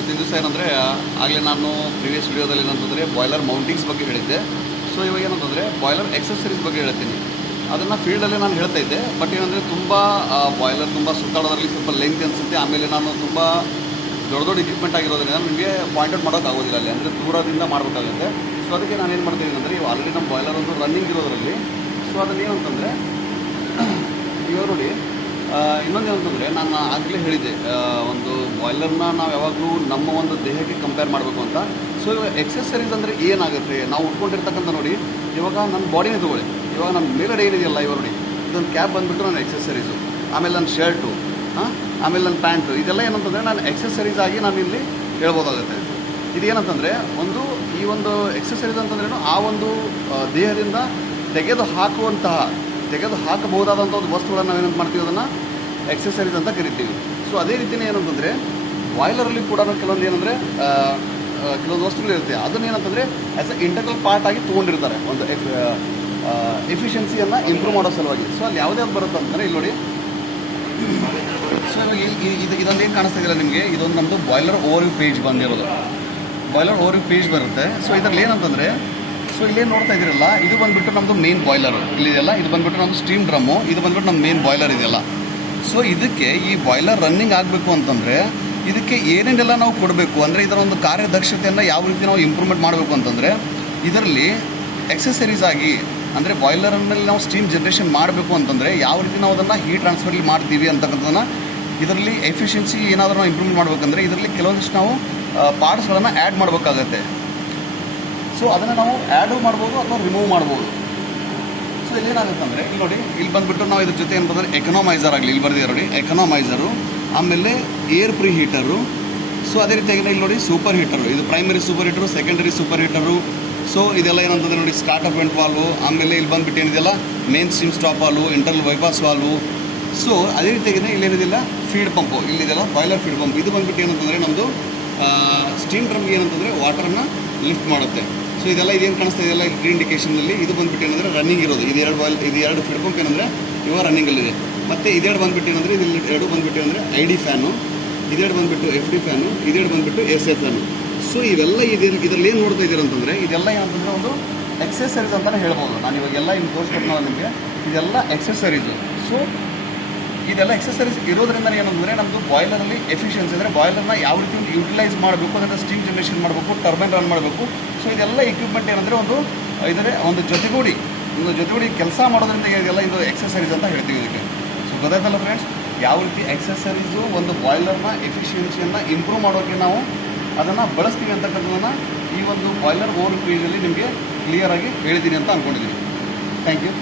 ಇವತ್ತಿನ ದಿವಸ ಏನಂದರೆ ಆಗಲೇ ನಾನು ಪ್ರೀವಿಯಸ್ ವಿಡಿಯೋದಲ್ಲಿ ಏನಂತಂದರೆ ಬಾಯ್ಲರ್ ಮೌಂಟಿಂಗ್ಸ್ ಬಗ್ಗೆ ಹೇಳಿದ್ದೆ. ಸೊ ಇವಾಗ ಏನಂತಂದರೆ ಬಾಯ್ಲರ್ ಎಕ್ಸೆಸರೀಸ್ ಬಗ್ಗೆ ಹೇಳ್ತೀನಿ. ಅದನ್ನು ಫೀಲ್ಡಲ್ಲಿ ನಾನು ಹೇಳ್ತಾ ಇದ್ದೆ. ಬಟ್ ಏನಂದರೆ ತುಂಬ ಬಾಯ್ಲರ್ ತುಂಬ ಸುತ್ತಾಡೋದ್ರಲ್ಲಿ ಸ್ವಲ್ಪ ಲೆಂತ್ ಅನಿಸುತ್ತೆ. ಆಮೇಲೆ ನಾನು ತುಂಬ ದೊಡ್ಡ ದೊಡ್ಡ ಇಕ್ವಿಪ್ಮೆಂಟ್ ಆಗಿರೋದ್ರಿಂದ ನಿಮಗೆ ಪಾಯಿಂಟ್ ಔಟ್ ಮಾಡೋಕ್ಕಾಗೋದಿಲ್ಲ ಅಲ್ಲಿ, ಅಂದರೆ ದೂರದಿಂದ ಮಾಡಬೇಕಾಗುತ್ತೆ. ಸೊ ಅದಕ್ಕೆ ನಾನು ಏನು ಮಾಡ್ತೀನಿ ಅಂದರೆ ಇವಾಗ ಆಲ್ರೆಡಿ ನಮ್ಮ ಬಾಯ್ಲರ್ ಒಂದು ರನ್ನಿಂಗ್ ಇರೋದ್ರಲ್ಲಿ ಸೊ ಅದನ್ನು ಏನಂತಂದರೆ ಇವಾಗ ನೋಡಿ ಇನ್ನೊಂದು ಏನಂತಂದರೆ ನಾನು ಆಗಲೇ ಹೇಳಿದ್ದೆ ಒಂದು ಬಾಯ್ಲರ್ನ ನಾವು ಯಾವಾಗಲೂ ನಮ್ಮ ಒಂದು ದೇಹಕ್ಕೆ ಕಂಪೇರ್ ಮಾಡಬೇಕು ಅಂತ. ಸೊ ಇವಾಗ ಎಕ್ಸೆಸರೀಸ್ ಅಂದರೆ ಏನಾಗುತ್ತೆ, ನಾವು ಉಟ್ಕೊಂಡಿರ್ತಕ್ಕಂಥ ನೋಡಿ ಇವಾಗ ನನ್ನ ಬಾಡಿನೇ ತೊಗೊಳ್ಳಿ. ಇವಾಗ ನನ್ನ ಮೇಲ್ಗಡೆ ಏನಿದೆಯಲ್ಲ ಇವಾಗ ನೋಡಿ ಇದೊಂದು ಕ್ಯಾಪ್ ಬಂದುಬಿಟ್ಟು ನನ್ನ ಎಕ್ಸೆಸರೀಸು, ಆಮೇಲೆ ನನ್ನ ಶರ್ಟು, ಆಮೇಲೆ ನನ್ನ ಪ್ಯಾಂಟು, ಇದೆಲ್ಲ ಏನಂತಂದರೆ ನಾನು ಎಕ್ಸೆಸರೀಸ್ ಆಗಿ ನಾನು ಇಲ್ಲಿ ಹೇಳ್ಬೋದಾಗುತ್ತೆ. ಇದೇನಂತಂದರೆ ಈ ಒಂದು ಎಕ್ಸೆಸರೀಸ್ ಅಂತಂದ್ರೇನು ಆ ಒಂದು ದೇಹದಿಂದ ತೆಗೆದು ಹಾಕಬಹುದಾದಂಥ ಒಂದು ವಸ್ತುಗಳನ್ನು ನಾವೇನಂತ ಮಾಡ್ತೀವಿ ಅದನ್ನು ಎಕ್ಸೆಸರೀಸ್ ಅಂತ ಕರಿತೀವಿ. ಸೊ ಅದೇ ರೀತಿಯೇ ಏನಂತಂದರೆ ಬಾಯ್ಲರಲ್ಲಿ ಕೂಡ ಕೆಲವೊಂದು ಏನಂದರೆ ಕೆಲವೊಂದು ವಸ್ತುಗಳಿರುತ್ತೆ, ಅದನ್ನು ಏನಂತಂದರೆ ಆ್ಯಸ್ ಎ ಇಂಟಗ್ರಲ್ ಪಾರ್ಟ್ ಆಗಿ ತೊಗೊಂಡಿರ್ತಾರೆ ಒಂದು ಎಫಿಷಿಯನ್ಸಿಯನ್ನು ಇಂಪ್ರೂವ್ ಮಾಡೋ ಸಲುವಾಗಿ. ಸೊ ಅಲ್ಲಿ ಯಾವುದ್ಯಾವ್ದು ಬರುತ್ತೆ ಅಂತಂದರೆ ಇಲ್ಲಿ ನೋಡಿ. ಸೊ ಇದೊಂದು ಏನು ಕಾಣಿಸ್ತಾ ಇದೆಯಲ್ಲ ನಿಮಗೆ, ಇದೊಂದು ನಮ್ಮದು ಬಾಯ್ಲರ್ ಓವರ್ವ್ಯೂ ಪೇಜ್ ಬಂದಿರೋದು. ಬಾಯ್ಲರ್ ಓವರ್ವ್ಯೂ ಪೇಜ್ ಬರುತ್ತೆ. ಸೊ ಇದರಲ್ಲಿ ಏನಂತಂದರೆ ಸೊ ಇಲ್ಲೇನು ನೋಡ್ತಾ ಇದ್ದೀರಲ್ಲ, ಇದು ಬಂದುಬಿಟ್ಟು ನಮ್ಮದು ಮೇನ್ ಬಾಯ್ಲರ್ ಇಲ್ಲಿದೆಯಲ್ಲ, ಇದು ಬಂದುಬಿಟ್ಟು ನಮ್ಮದು ಸ್ಟೀಮ್ ಡ್ರಮ್ಮು, ಇದು ಬಂದುಬಿಟ್ಟು ನಮ್ಮ ಮೇನ್ ಬಾಯ್ಲರ್ ಇದೆಯಲ್ಲ. ಸೊ ಇದಕ್ಕೆ ಈ ಬಾಯ್ಲರ್ ರನ್ನಿಂಗ್ ಆಗಬೇಕು ಅಂತಂದರೆ ಇದಕ್ಕೆ ಏನೇನೆಲ್ಲ ನಾವು ಕೊಡಬೇಕು ಅಂದರೆ ಇದರ ಒಂದು ಕಾರ್ಯದಕ್ಷತೆಯನ್ನು ಯಾವ ರೀತಿ ನಾವು ಇಂಪ್ರೂವ್ಮೆಂಟ್ ಮಾಡಬೇಕು ಅಂತಂದರೆ ಇದರಲ್ಲಿ ಎಕ್ಸೆಸರೀಸ್ ಆಗಿ ಅಂದರೆ ಬಾಯ್ಲರ್ನಲ್ಲಿ ನಾವು ಸ್ಟೀಮ್ ಜನ್ರೇಷನ್ ಮಾಡಬೇಕು ಅಂತಂದರೆ ಯಾವ ರೀತಿ ನಾವು ಅದನ್ನು ಹೀಟ್ ಟ್ರಾನ್ಸ್ಫರ್ಲಿ ಮಾಡ್ತೀವಿ ಅಂತಕ್ಕಂಥದ್ದನ್ನು ಇದರಲ್ಲಿ ಎಫಿಷಿಯನ್ಸಿ ಏನಾದರೂ ನಾವು ಇಂಪ್ರೂವ್ ಮಾಡಬೇಕಂದ್ರೆ ಇದರಲ್ಲಿ ಕೆಲವೊಂದಿಷ್ಟು ನಾವು ಪಾರ್ಟ್ಸ್ಗಳನ್ನು ಆ್ಯಡ್ ಮಾಡಬೇಕಾಗತ್ತೆ. ಸೊ ಅದನ್ನು ನಾವು ಆ್ಯಡು ಮಾಡ್ಬೋದು ಅಥವಾ ರಿಮೂವ್ ಮಾಡ್ಬೋದು. ಸೊ ಇಲ್ಲೇನಾಗುತ್ತೆ ಅಂದರೆ ಇಲ್ಲಿ ನೋಡಿ, ಇಲ್ಲಿ ಬಂದುಬಿಟ್ಟು ನಾವು ಇದ್ರ ಜೊತೆ ಏನಂತಂದರೆ ಎಕನಾಮೈಸರ್ ಆಗಲಿ, ಇಲ್ಲಿ ಬರ್ದಿದೆ ನೋಡಿ ಎಕನಾಮೈಸರು, ಆಮೇಲೆ ಏರ್ ಪ್ರೀ ಹೀಟರು. ಸೊ ಅದೇ ರೀತಿಯಾಗಿ ಇಲ್ಲಿ ನೋಡಿ ಸೂಪರ್ ಹೀಟರು, ಇದು primary super heater, secondary super heater. So ಇದೆಲ್ಲ ಏನಂತಂದರೆ ನೋಡಿ ಸ್ಟಾರ್ಟಪ್ ವೆಂಟ್ ವಾಲ್ವು, ಆಮೇಲೆ ಇಲ್ಲಿ ಬಂದುಬಿಟ್ಟು ಏನಿದೆಯಲ್ಲ main stream stop valve, internal bypass valve. So ಅದೇ ರೀತಿಯಾಗಿ ಇಲ್ಲೇನಿದಿಲ್ಲ ಫೀಡ್ ಪಂಪು, ಇಲ್ಲಿದೆಲ್ಲ ಬಾಯ್ಲರ್ ಫೀಡ್ ಪಂಪ್. ಇದು ಬಂದುಬಿಟ್ಟು ಏನಂತಂದರೆ ನಮ್ಮದು ಸ್ಟೀಮ್ ಡ್ರಮ್ಗೆ ಏನಂತಂದರೆ ವಾಟರನ್ನು ಲಿಫ್ಟ್ ಮಾಡುತ್ತೆ. ಸೊ ಇದೆಲ್ಲ ಇದೇನು ಕಾಣಿಸ್ತಾ ಇದೆಯಲ್ಲ ಗ್ರೀನ್ ಇಂಡಿಕೇಷನಲ್ಲಿ ಇದು ಬಂದುಬಿಟ್ಟು ಏನಂದರೆ ರನ್ನಿಂಗ್ ಇರೋದು. ಇದು ಎರಡು ಫೀಡ್ ಪಂಪ್ ಏನಂದರೆ ಇವಾಗ ರನ್ನಿಂಗಲ್ಲಿದೆ. ಮತ್ತು ಇದೆರಡು ಬಂದುಬಿಟ್ಟು ಏನಂದರೆ ಇಲ್ಲಿ ಎರಡು ಬಂದುಬಿಟ್ಟು ಏನಂದರೆ ID ಫ್ಯಾನು, ಇದೆರಡು ಬಂದುಬಿಟ್ಟು FD ಫ್ಯಾನು, ಇದೆರಡು ಬಂದುಬಿಟ್ಟು SA ಫ್ಯಾನು. ಸೊ ಇವೆಲ್ಲ ಇದರಲ್ಲಿ ಏನು ನೋಡ್ತಾ ಇದ್ದೀರ ಅಂತಂದರೆ ಇದೆಲ್ಲ ಏನಂತಂದರೆ ಒಂದು ಎಕ್ಸೆಸರೀಸ್ ಅಂತಲೇ ಹೇಳ್ಬೋದು. ನಾನು ಇವಾಗೆಲ್ಲ ಇನ್ನು ತೋರಿಸ್ಕೊಡ್ತೀನಿ ನಿಮಗೆ, ಇದೆಲ್ಲ ಎಕ್ಸೆಸರೀಸು. ಸೊ ಇದೆಲ್ಲ ಎಕ್ಸೆಸರೀಸ್ ಇರೋದ್ರಿಂದ ಏನಂದರೆ ನಮ್ಮದು ಬಾಯ್ಲರಲ್ಲಿ ಎಫಿಷಿಯನ್ಸಿ ಅಂದರೆ ಬಾಯ್ಲರ್ನ ಯಾವ ರೀತಿ ಒಂದು ಯುಟಿಲೈಸ್ ಮಾಡಬೇಕು, ಅದನ್ನು ಸ್ಟೀಮ್ ಜನ್ರೇಷನ್ ಮಾಡಬೇಕು, ಟರ್ಬೈನ್ ರನ್ ಮಾಡಬೇಕು. ಸೊ ಇದೆಲ್ಲ ಎಕ್ವಿಪ್ಮೆಂಟ್ ಏನಂದರೆ ಒಂದು ಜೊತೆಗೂಡಿ ಕೆಲಸ ಮಾಡೋದ್ರಿಂದ ಇದೆಲ್ಲ ಇದು ಎಕ್ಸೆಸರೀಸ್ ಅಂತ ಹೇಳ್ತೀವಿ ಇದಕ್ಕೆ. ಸೊ ಗೊತ್ತಾಯ್ತಲ್ಲ ಫ್ರೆಂಡ್ಸ್, ಯಾವ ರೀತಿ ಎಕ್ಸೆಸರೀಸು ಒಂದು ಬಾಯ್ಲರ್ನ ಎಫಿಷಿಯನ್ಸಿಯನ್ನು ಇಂಪ್ರೂವ್ ಮಾಡೋಕ್ಕೆ ನಾವು ಅದನ್ನು ಬಳಸ್ತೀವಿ ಅಂತಕ್ಕಂಥದ್ದನ್ನು ಈ ಒಂದು ಬಾಯ್ಲರ್ ಓವರ್ ಪೇಜಲ್ಲಿ ನಿಮಗೆ ಕ್ಲಿಯರಾಗಿ ಹೇಳಿದ್ದೀನಿ ಅಂತ ಅಂದ್ಕೊಂಡಿದ್ದೀನಿ. Thank you.